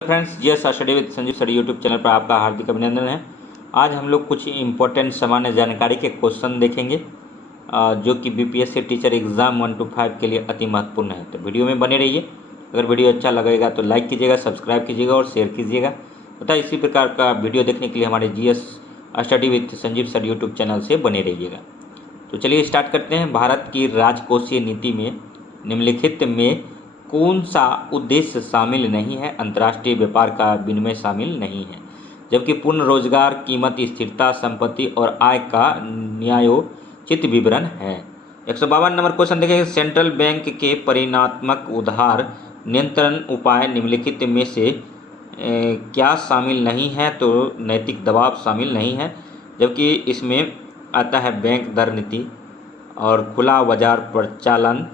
Friends, yes study with Sanjeev sir YouTube channel पर आपका हार्दिक अभिनंदन है। आज हम लोग कुछ इम्पोर्टेंट सामान्य जानकारी के क्वेश्चन देखेंगे जो कि बीपीएससी टीचर एग्जाम 1 to 5 के लिए अति महत्वपूर्ण है। तो वीडियो में बने रहिए। अगर वीडियो अच्छा लगेगा तो लाइक कीजिएगा, सब्सक्राइब कीजिएगा और शेयर कीजिएगा तथा इसी प्रकार का वीडियो देखने के लिए हमारे GS study with Sanjeev sir YouTube channel से बने रहिएगा। तो चलिए स्टार्ट करते हैं। भारत की राजकोषीय नीति में निम्नलिखित में कौन सा उद्देश्य शामिल नहीं है? अंतर्राष्ट्रीय व्यापार का विनिमय शामिल नहीं है, जबकि पूर्ण रोजगार, कीमत स्थिरता, संपत्ति और आय का न्यायोचित विवरण है। 152 नंबर क्वेश्चन देखेंगे। सेंट्रल बैंक के परिणात्मक उधार नियंत्रण उपाय निम्नलिखित में से क्या शामिल नहीं है? तो नैतिक दबाव शामिल नहीं है, जबकि इसमें आता है बैंक दर नीति और खुला बाजार प्रचालन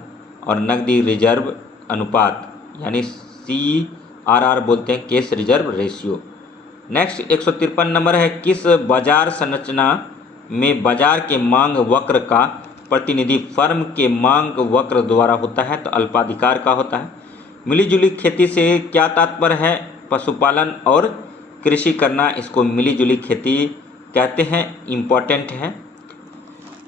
और नकदी रिजर्व अनुपात, यानी CRR बोलते हैं, cash reserve ratio. Next 153 number है। किस बाजार संरचना में बाजार के मांग वक्र का प्रतिनिधि फर्म के मांग वक्र द्वारा होता है? तो अल्पाधिकार का होता है। मिलीजुली खेती से क्या तात्पर्य है? पशुपालन और कृषि करना, इसको मिलीजुली खेती कहते हैं। इम्पोर्टेंट है।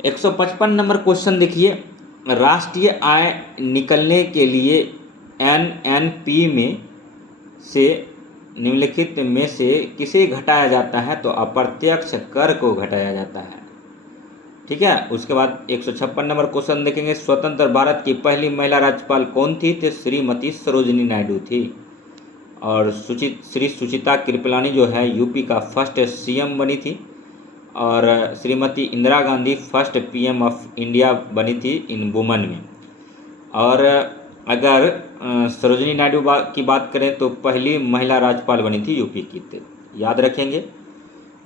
155 नंबर क्वेश्चन देखिए। राष्ट्रीय आय निकलने के लिए NNP में से निम्नलिखित में से किसे घटाया जाता है? तो अप्रत्यक्ष कर को घटाया जाता है। ठीक है। उसके बाद 156 नंबर क्वेश्चन देखेंगे। स्वतंत्र भारत की पहली महिला राज्यपाल कौन थी? तो श्रीमती सरोजिनी नायडू थी। और श्री सुचिता कृपलानी जो है यूपी का फर्स्ट CM बनी थी। और Shrimati Indira Gandhi first PM of India बनी थी इन वुमन में। और अगर सरोजिनी नायडू की बात करें तो पहली महिला राज्यपाल बनी थी यूपी की, याद रखेंगे।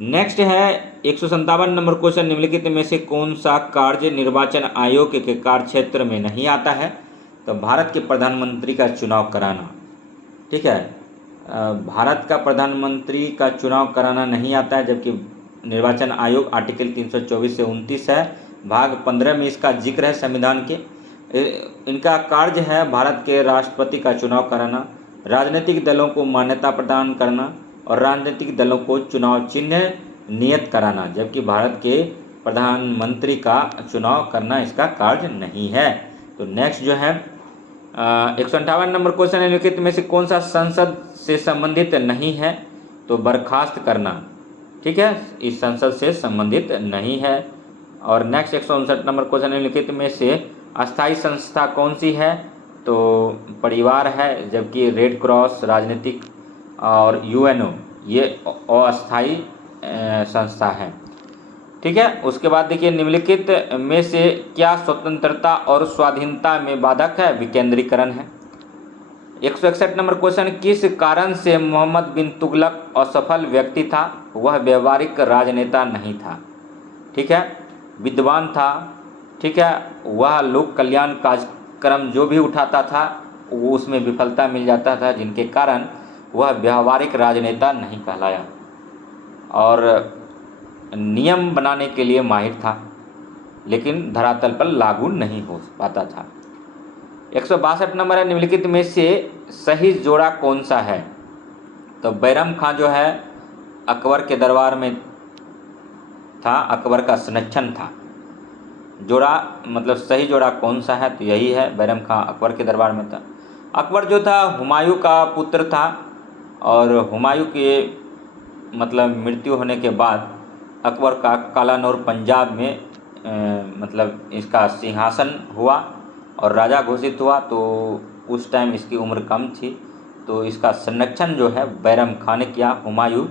नेक्स्ट है 157 नंबर क्वेश्चन। निम्नलिखित में से कौन सा कार्य निर्वाचन आयोग के कार्य क्षेत्र में नहीं आता है? तो भारत के प्रधानमंत्री का चुनाव कराना। ठीक है। भारत का प्रधानमंत्री का चुनाव कराना नहीं आता है, जबकि निर्वाचन आयोग आर्टिकल 324 से 29 है, भाग 15 में इसका जिक्र है संविधान के। इनका कार्य है भारत के राष्ट्रपति का चुनाव कराना, राजनीतिक दलों को मान्यता प्रदान करना और राजनीतिक दलों को चुनाव चिन्ह नियत कराना, जबकि भारत के प्रधानमंत्री का चुनाव करना इसका कार्य नहीं है। तो नेक्स्ट जो है 158 नंबर क्वेश्चन है। निम्नलिखित में से कौन सा संसद से संबंधित नहीं है? तो बर्खास्त करना। ठीक है, इस संसद से संबंधित नहीं है। और नेक्स्ट 159 नंबर क्वेश्चन है। निम्नलिखित में से अस्थायी संस्था कौन सी है? तो परिवार है, जबकि रेड क्रॉस, राजनीतिक और UNO ये अस्थायी संस्था है। ठीक है। उसके बाद देखिए, निम्नलिखित में से क्या स्वतंत्रता और स्वाधीनता में बाधक है? विकेंद्रीकरण है। 161 नंबर क्वेश्चन। किस कारण से मोहम्मद बिन तुगलक असफल व्यक्ति था? वह व्यवहारिक राजनेता नहीं था। ठीक है। विद्वान था। ठीक है। वह लोक कल्याण कार्यक्रम जो भी उठाता था वो उसमें विफलता मिल जाता था, जिनके कारण वह व्यवहारिक राजनेता नहीं कहलाया। और नियम बनाने के लिए माहिर था, लेकिन धरातल पर लागू नहीं हो पाता था। 162 नंबर है। निम्नलिखित में से सही जोड़ा कौन सा है? तो बैरम खां जो है अकबर के दरबार में था, अकबर का संरक्षण था। जोड़ा मतलब सही जोड़ा कौन सा है? तो यही है, बैरम खां अकबर के दरबार में था। अकबर जो था हुमायूं का पुत्र था, और हुमायूं के मतलब मृत्यु होने के बाद अकबर का कालानौर पंजाब में मतलब इसका सिंहासन हुआ और राजा घोषित हुआ। तो उस टाइम इसकी उम्र कम थी, तो इसका संरक्षण जो है बैरम खां ने किया, हुमायूं।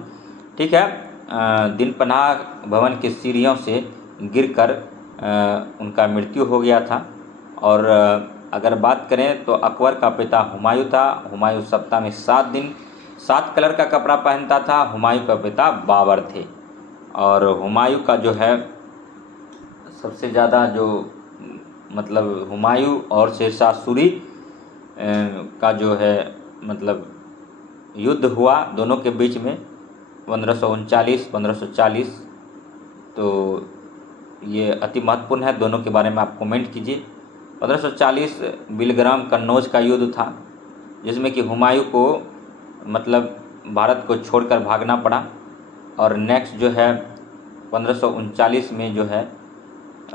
ठीक है। दिन पनाह भवन की सीढ़ियों से गिरकर उनका मृत्यु हो गया था। और अगर बात करें तो अकबर का पिता हुमायूं था। हुमायूं सप्ताह में 7 दिन 7 कलर का कपड़ा पहनता था। हुमायूं का पिता बाबर थे। और हुमायूं का जो है सबसे ज़्यादा जो मतलब हुमायूं और शेरशाह सूरी का जो है मतलब युद्ध हुआ दोनों के बीच में 1539-1540। तो ये अति महत्वपूर्ण है, दोनों के बारे में आप कमेंट कीजिए। 1540 बिलग्राम कन्नौज का युद्ध था, जिसमें कि हुमायूं को मतलब भारत को छोड़कर भागना पड़ा। और नेक्स्ट जो है 1539 में जो है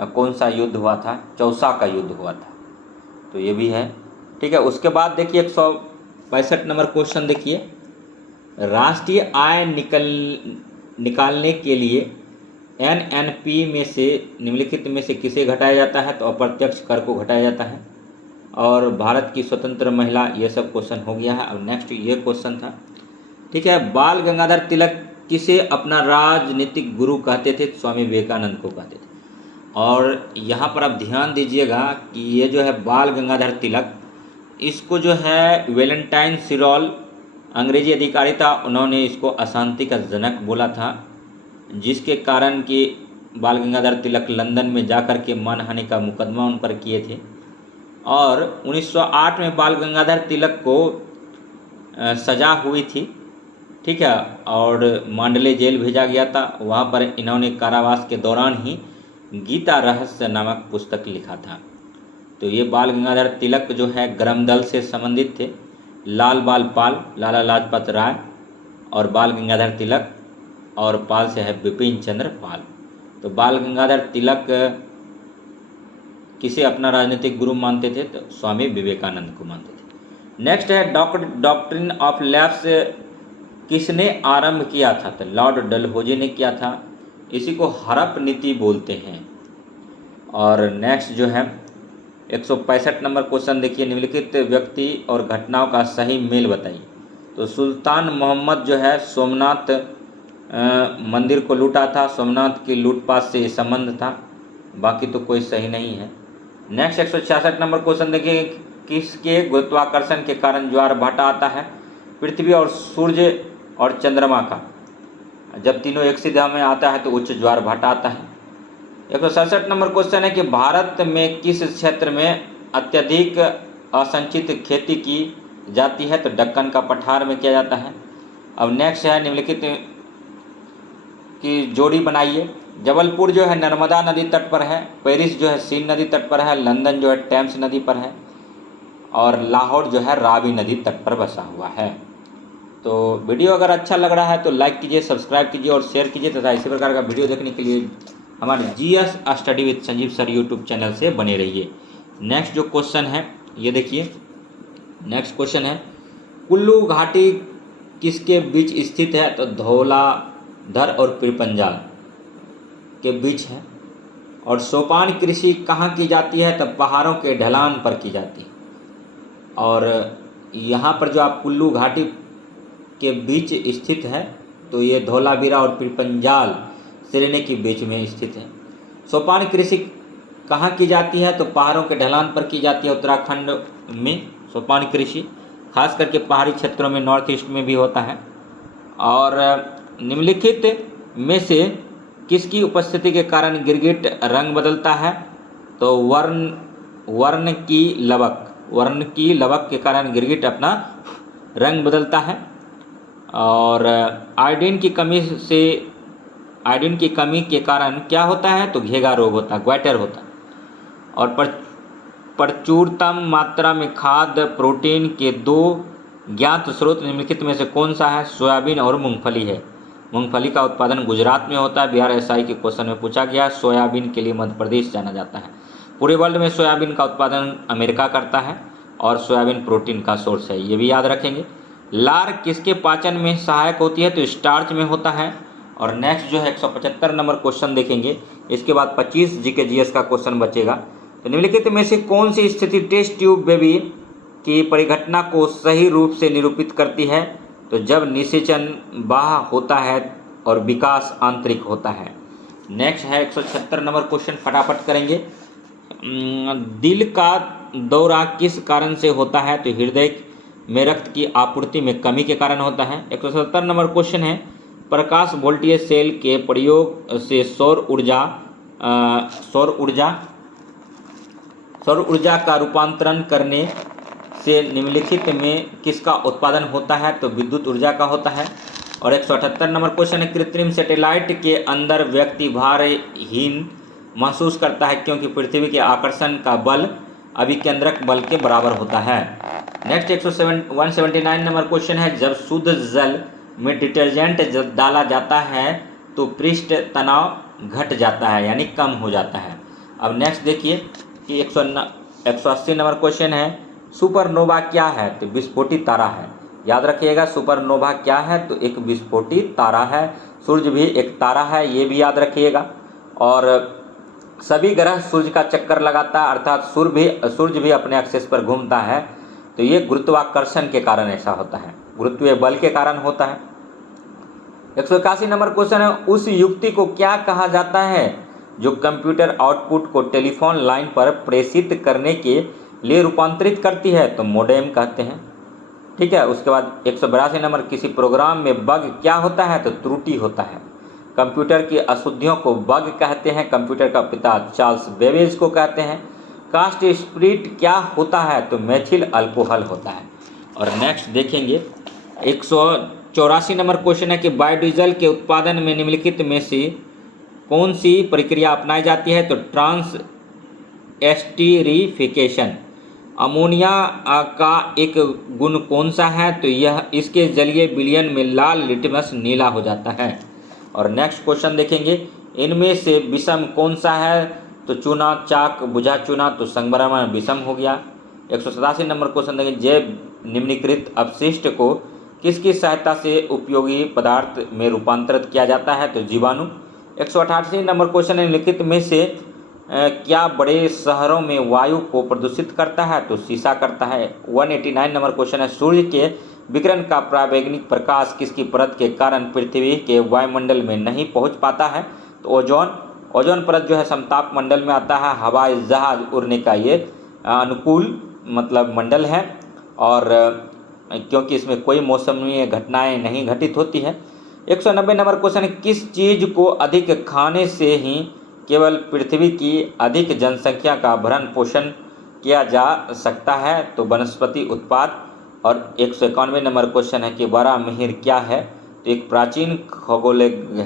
कौन सा युद्ध हुआ था? चौसा का युद्ध हुआ था। तो ये भी है, ठीक है। उसके बाद देखिए 162 नंबर क्वेश्चन देखिए, राष्ट्रीय आय निकालने के लिए एनएनपी में से निम्नलिखित में से किसे घटाया जाता है? तो अप्रत्यक्ष कर को घटाया जाता है। और भारत की स्वतंत्र महिला, ये सब क्वेश्चन हो गया है। अब नेक्स्ट ये क्वेश्चन था, ठीक है, बाल गंगाधर तिलक किसे अपना राजनीतिक गुरु कहते थे? स्वामी विवेकानंद को कहते थे। और यहाँ पर आप ध्यान दीजिएगा कि ये जो है बाल गंगाधर तिलक, इसको जो है वेलेंटाइन सिरोल अंग्रेजी अधिकारी था, उन्होंने इसको अशांति का जनक बोला था, जिसके कारण कि बाल गंगाधर तिलक लंदन में जाकर के मानहानि का मुकदमा उन पर किए थे। और 1908 में बाल गंगाधर तिलक को सज़ा हुई थी, ठीक है, और मांडले जेल भेजा गया था। वहाँ पर इन्होंने कारावास के दौरान ही गीता रहस्य नामक पुस्तक लिखा था। तो ये बाल गंगाधर तिलक जो है गरम दल से संबंधित थे, लाल बाल पाल लाला लाजपत राय और बाल गंगाधर तिलक, और पाल से है बिपिन चंद्र पाल। तो बाल गंगाधर तिलक किसे अपना राजनीतिक गुरु मानते थे? तो स्वामी विवेकानंद को मानते थे। नेक्स्ट है डॉक्ट्रिन ऑफ लैप्स किसने आरंभ किया था? तो लॉर्ड डलहौजी ने किया था। इसी को हड़प नीति बोलते हैं। और नेक्स्ट जो है 165 नंबर क्वेश्चन देखिए, निम्नलिखित व्यक्ति और घटनाओं का सही मेल बताइए। तो सुल्तान मोहम्मद जो है सोमनाथ मंदिर को लूटा था, सोमनाथ की लूटपाट से संबंध था, बाकी तो कोई सही नहीं है। नेक्स्ट 166 नंबर क्वेश्चन देखिए, किसके गुरुत्वाकर्षण के कारण ज्वार भाटा आता है? पृथ्वी और सूर्य और चंद्रमा का। जब तीनों एक सीधा में आता है तो उच्च ज्वार भाटा आता है। 167 नंबर क्वेश्चन है कि भारत में किस क्षेत्र में अत्यधिक असिंचित खेती की जाती है? तो दक्कन का पठार में किया जाता है। अब नेक्स्ट है निम्नलिखित की जोड़ी बनाइए। जबलपुर जो है नर्मदा नदी तट पर है, पेरिस जो है सीन नदी तट पर है, लंदन जो है टेम्स नदी पर है, और लाहौर जो है रावी नदी तट पर बसा हुआ है। तो वीडियो अगर अच्छा लग रहा है तो लाइक कीजिए, सब्सक्राइब कीजिए और शेयर कीजिए तथा इसी प्रकार का वीडियो देखने के लिए हमारे GS study with Sanjeev sir YouTube channel से बने रहिए। नेक्स्ट जो क्वेश्चन है ये देखिए, नेक्स्ट क्वेश्चन है कुल्लू घाटी किसके बीच स्थित है? तो धौलाधर और पीरपंजाल के बीच है। और सोपान कृषि कहाँ की जाती है? तो पहाड़ों के ढलान पर की जाती है। और यहाँ पर जो आप कुल्लू घाटी के बीच स्थित है तो ये धौलावीरा और पीरपंजाल श्रेणी के बीच में स्थित है। सोपान कृषि कहाँ की जाती है? तो पहाड़ों के ढलान पर की जाती है। उत्तराखंड में सोपान कृषि खास करके पहाड़ी क्षेत्रों में, नॉर्थ ईस्ट में भी होता है। और निम्नलिखित में से किसकी उपस्थिति के कारण गिरगिट रंग बदलता है? तो वर्ण की लवक के कारण गिरगिट अपना रंग बदलता है। और आयोडीन की कमी के कारण क्या होता है? तो घेगा रोग होता है, ग्वाइटर होता है। और प्रचुरतम मात्रा में खाद्य प्रोटीन के दो ज्ञात स्रोत निम्नलिखित में से कौन सा है? सोयाबीन और मूंगफली है। मूंगफली का उत्पादन गुजरात में होता है। बिहार एसआई के क्वेश्चन में पूछा गया। सोयाबीन के लिए मध्य प्रदेश जाना जाता है। पूरे वर्ल्ड में सोयाबीन का उत्पादन अमेरिका करता है और सोयाबीन प्रोटीन का सोर्स है, ये भी याद रखेंगे। लार किसके पाचन में सहायक होती है? तो स्टार्च में होता है। और नेक्स्ट जो है 175 नंबर क्वेश्चन देखेंगे, इसके बाद 25 जीके जीएस का क्वेश्चन बचेगा। तो निम्नलिखित में से कौन सी स्थिति टेस्ट ट्यूब बेबी की परिघटना को सही रूप से निरूपित करती है? तो जब निषेचन बाह्य होता है और विकास आंतरिक होता है। नेक्स्ट है 176 नंबर क्वेश्चन, फटाफट करेंगे। दिल का दौरा किस कारण से होता है? तो हृदय में रक्त की आपूर्ति में कमी के कारण होता है। 177 नंबर क्वेश्चन है, प्रकाश वोल्टेज सेल के प्रयोग से सौर ऊर्जा का रूपांतरण करने से निम्नलिखित में किसका उत्पादन होता है? तो विद्युत ऊर्जा का होता है। और 178 नंबर क्वेश्चन है, कृत्रिम सैटेलाइट के अंदर व्यक्ति भारहीन महसूस करता है क्योंकि पृथ्वी के आकर्षण का बल अभिकेंद्रक बल के बराबर होता है। नेक्स्ट 179 नंबर क्वेश्चन है, जब शुद्ध जल में डिटर्जेंट डाला जाता है तो पृष्ठ तनाव घट जाता है यानी कम हो जाता है। अब नेक्स्ट देखिए कि 180 नंबर क्वेश्चन है, सुपरनोवा क्या है? तो विस्फोटित तारा है। याद रखिएगा सुपरनोवा क्या है? तो एक विस्फोटित तारा है। सूर्य भी एक तारा है, ये भी याद रखिएगा। और सभी ग्रह सूर्य का चक्कर लगाता है, अर्थात सूर्य भी अपने एक्सिस पर घूमता है। तो ये गुरुत्वाकर्षण के कारण ऐसा होता है, गुरुत्वीय बल के कारण होता है। 181 नंबर क्वेश्चन है, उस युक्ति को क्या कहा जाता है जो कंप्यूटर आउटपुट को टेलीफोन लाइन पर प्रेषित करने के लिए रूपांतरित करती है? तो मोडेम कहते हैं। ठीक है। उसके बाद 182 नंबर, किसी प्रोग्राम में बग क्या होता है? तो त्रुटि होता है। कंप्यूटर की अशुद्धियों को बग कहते हैं। कंप्यूटर का पिता चार्ल्स बेबेज को कहते हैं। कास्ट स्पिरिट क्या होता है? तो मेथिल अल्कोहल होता है। और नेक्स्ट देखेंगे 184 नंबर क्वेश्चन है कि बायोडीजल के उत्पादन में निम्नलिखित में से कौन सी प्रक्रिया अपनाई जाती है? तो ट्रांस एस्टीरिफिकेशन। अमोनिया का एक गुण कौन सा है? तो यह इसके जलीय विलयन में लाल लिटमस नीला हो जाता है। और नेक्स्ट क्वेश्चन देखेंगे, इनमें से विषम कौन सा है? तो चूना, चाक, बुझा चूना। तो संगमरमर विषम हो गया। 187 नंबर क्वेश्चन देखेंगे, जैव निम्नलिखित अपशिष्ट को किसकी सहायता से उपयोगी पदार्थ में रूपांतरित किया जाता है? तो जीवाणु। 188 नंबर क्वेश्चन, निम्नलिखित में से क्या बड़े शहरों में वायु को प्रदूषित करता है? तो शीशा करता है। 189 नंबर क्वेश्चन है, सूर्य के विकिरण का पराबैंगनी प्रकाश किसकी परत के कारण पृथ्वी के वायुमंडल में नहीं पहुंच पाता है? तो ओजोन परत जो है समताप मंडल में आता है। हवाई जहाज उड़ने का ये अनुकूल मतलब मंडल है, और क्योंकि इसमें कोई मौसमी घटनाएं नहीं घटित होती है। 190 नंबर क्वेश्चन है, किस चीज़ को अधिक खाने से ही केवल पृथ्वी की अधिक जनसंख्या का भरण पोषण किया जा सकता है? तो वनस्पति उत्पाद। और 191 नंबर क्वेश्चन है कि वराहमिहिर क्या है? तो एक प्राचीन खगोलज्ञ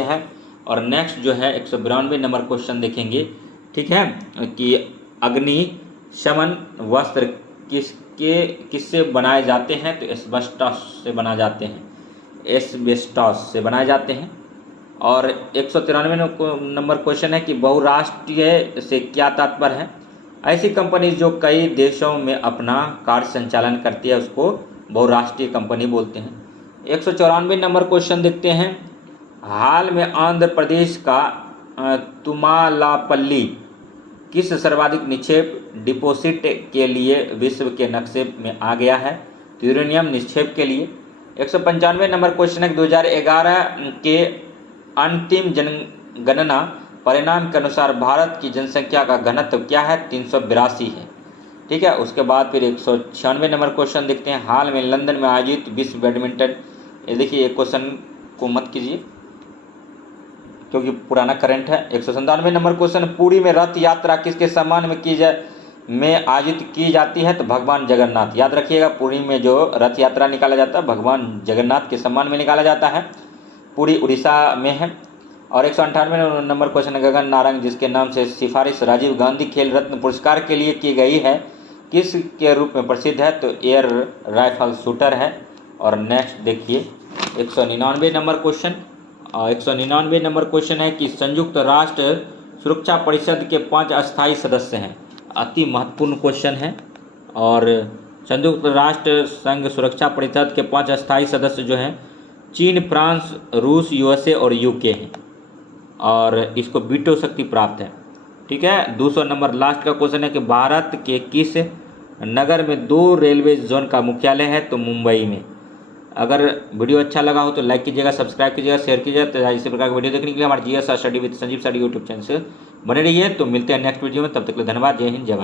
है। और नेक्स्ट जो है 192 नंबर क्वेश्चन देखेंगे, ठीक है, कि अग्निशमन वस्त्र किससे बनाए जाते हैं? तो एस्बेस्टॉस से बनाए जाते हैं, एस्बेस्टॉस से बनाए जाते हैं। और 193 नंबर क्वेश्चन है कि बहुराष्ट्रीय से क्या तात्पर्य है? ऐसी कंपनी जो कई देशों में अपना कार्य संचालन करती है उसको बहुराष्ट्रीय कंपनी बोलते हैं। 194 नंबर क्वेश्चन देखते हैं, हाल में आंध्र प्रदेश का तुमालापल्ली किस सर्वाधिक निक्षेप डिपॉजिट के लिए विश्व के नक्शे में आ गया है? तो यूरेनियम निक्षेप के लिए। 195 नंबर क्वेश्चन है, 2011 के अंतिम जनगणना परिणाम के अनुसार भारत की जनसंख्या का घनत्व क्या है? 382 है। ठीक है। उसके बाद फिर 196 नंबर क्वेश्चन देखते हैं, हाल में लंदन में आयोजित विश्व बैडमिंटन, ये देखिए एक क्वेश्चन को मत कीजिए क्योंकि पुराना करंट है। 197 नंबर क्वेश्चन, पुरी में रथ यात्रा किसके सम्मान में आयोजित की जाती है? तो भगवान जगन्नाथ। याद रखिएगा, पुरी में जो रथ यात्रा निकाला जाता है भगवान जगन्नाथ के सम्मान में निकाला जाता है। पुरी उड़ीसा में है। और 198 नंबर क्वेश्चन, गगन नारंग जिसके नाम से सिफारिश राजीव गांधी खेल रत्न पुरस्कार के लिए की गई है किस के रूप में प्रसिद्ध है? तो एयर राइफल शूटर है। और नेक्स्ट देखिए 199 नंबर क्वेश्चन। 199 नंबर क्वेश्चन है कि संयुक्त राष्ट्र सुरक्षा परिषद के 5 अस्थायी सदस्य हैं। अति महत्वपूर्ण क्वेश्चन है। और संयुक्त राष्ट्र संघ सुरक्षा परिषद के 5 अस्थायी सदस्य जो हैं चीन, फ्रांस, रूस, यूएसए और यूके हैं, और इसको वीटो शक्ति प्राप्त है। ठीक है। 200 नंबर लास्ट का क्वेश्चन है कि भारत के किस नगर में 2 रेलवे जोन का मुख्यालय है? तो मुंबई में। अगर वीडियो अच्छा लगा हो तो लाइक कीजिएगा, सब्सक्राइब कीजिएगा, शेयर कीजिएगा। तो इसी प्रकार की वीडियो देखने के लिए हमारे GS study with Sanjeev sir YouTube channel से बने रहिए। तो मिलते हैं नेक्स्ट वीडियो में, तब तक के लिए धन्यवाद। जय हिंद, जय भारत।